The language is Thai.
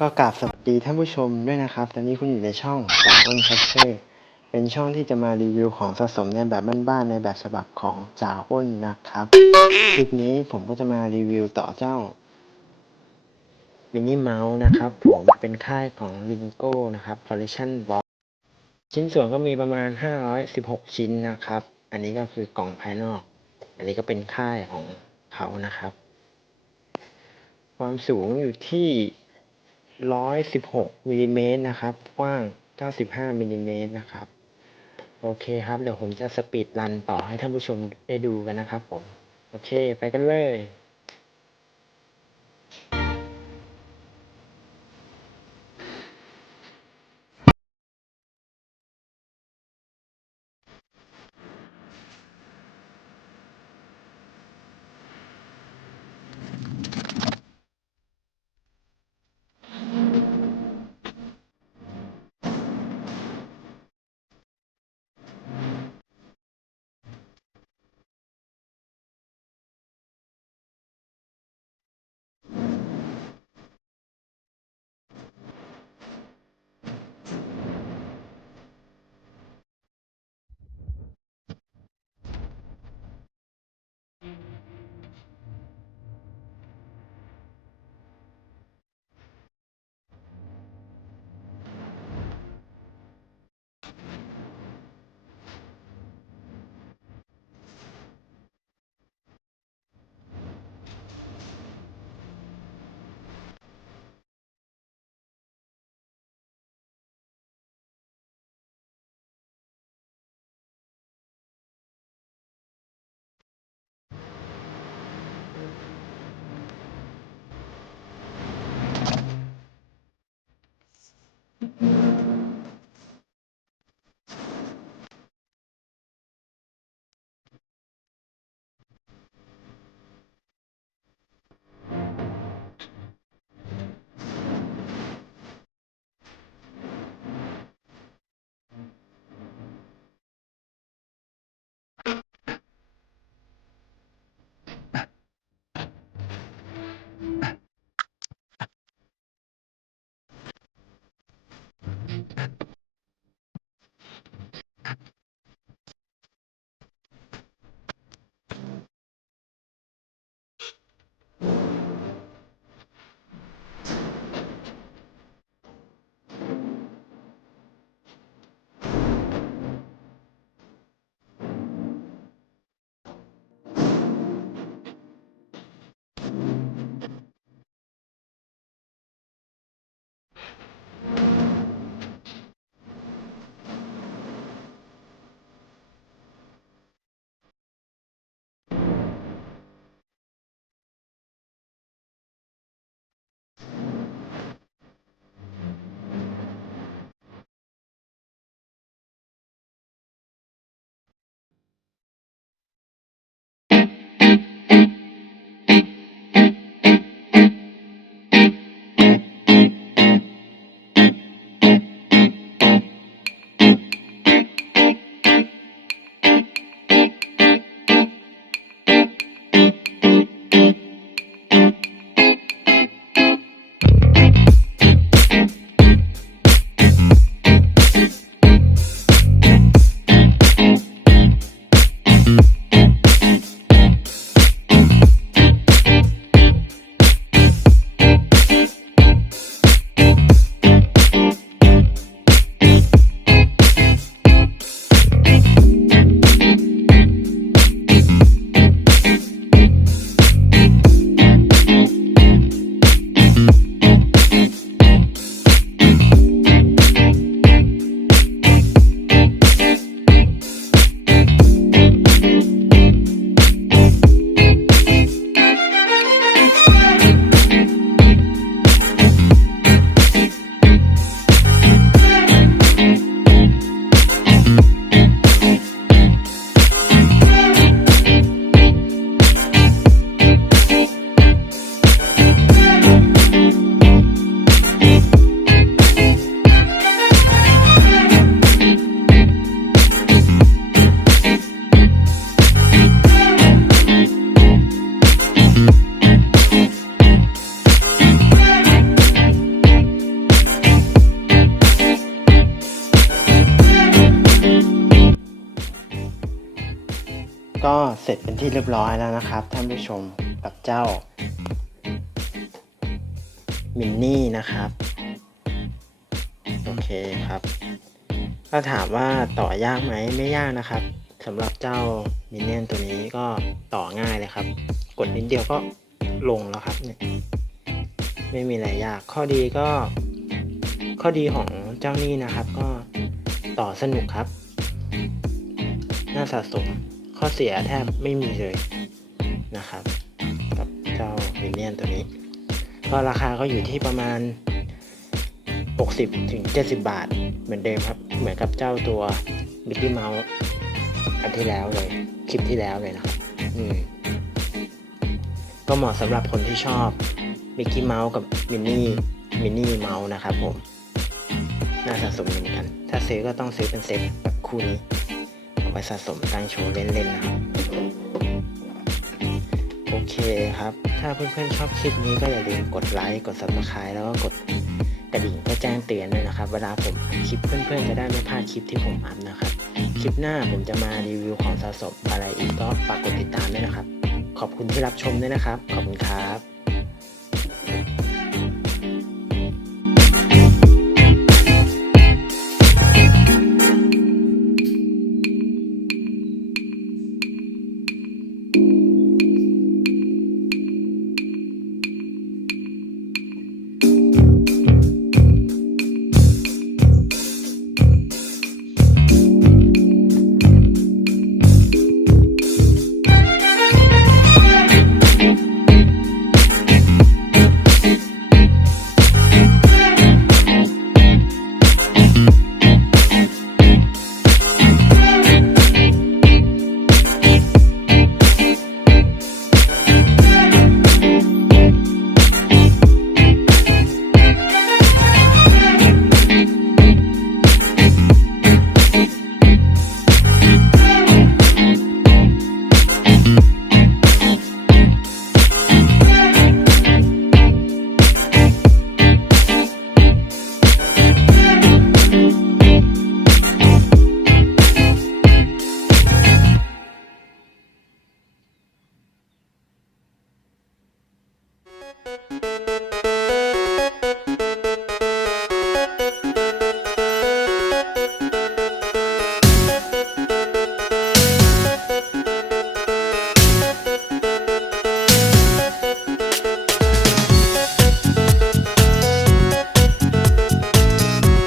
ก็กราบสวัสดีท่านผู้ชมด้วยนะครับตอนนี้คุณอยู่ในช่องจากอ้นคัชเช่เป็นช่องที่จะมารีวิวของสะสมในแบบบ้านๆในแบบฉบับของจ่าอ้นนะครับคลิปนี้ผมก็จะมารีวิวต่อเจ้ามินิเมาส์นะครับผมเป็นค่ายของ Lingo นะครับ Collection Box ชิ้นส่วนก็มีประมาณ516ชิ้นนะครับอันนี้ก็คือกล่องภายนอกอันนี้ก็เป็นค่ายของเขานะครับความสูงอยู่ที่116มิลลิเมตรนะครับกว้าง95มิลลิเมตรนะครับโอเคครับเดี๋ยวผมจะสปีดรันต่อให้ท่านผู้ชมได้ดูกันนะครับผมโอเคไปกันเลย ร้อยแล้วนะครับท่านผู้ชมกับเจ้ามินนี่นะครับโอเคครับถ้าถามว่าต่อยากไหมไม่ยากนะครับสำหรับเจ้ามินเนี่ยนตัวนี้ก็ต่อง่ายเลยครับกดนิดเดียวก็ลงแล้วครับเนี่ยไม่มีอะไรยากข้อดีของเจ้านี่นะครับก็ต่อสนุกครับน่าสะสมข้อเสียแทบไม่มีเลยนะครับกับเจ้ามินเนี่ยนตัวนี้ก็ราคาก็อยู่ที่ประมาณ60 ถึง 70 บาทเหมือนเดิมครับเหมือนกับเจ้าตัวมิกกี้เมาส์อันที่แล้วเลยคลิปที่แล้วเลยนะครับก็เหมาะสำหรับคนที่ชอบมิกกี้เมาส์กับมินนี่เมาส์นะครับผมน่าสะสมเหมือนกันถ้าซื้อก็ต้องซื้อเป็นเซ็ตแบบคู่นี้เอาไว้สะสมตั้งโชว์เล่นๆนะครับโอเคครับถ้าเพื่อนๆชอบคลิปนี้ก็อย่าลืมกดไลค์กด Subscribe แล้วก็กดกระดิ่งเพื่อแจ้งเตือนด้วยนะครับเวลาผมอัดคลิปเพื่อนๆจะได้ไม่พลาดคลิปที่ผมอัพนะครับคลิปหน้าผมจะมารีวิวของสะสมอะไรอีกก็ฝากกดติดตามด้วยนะครับขอบคุณที่รับชมด้วยนะครับขอบคุณครับ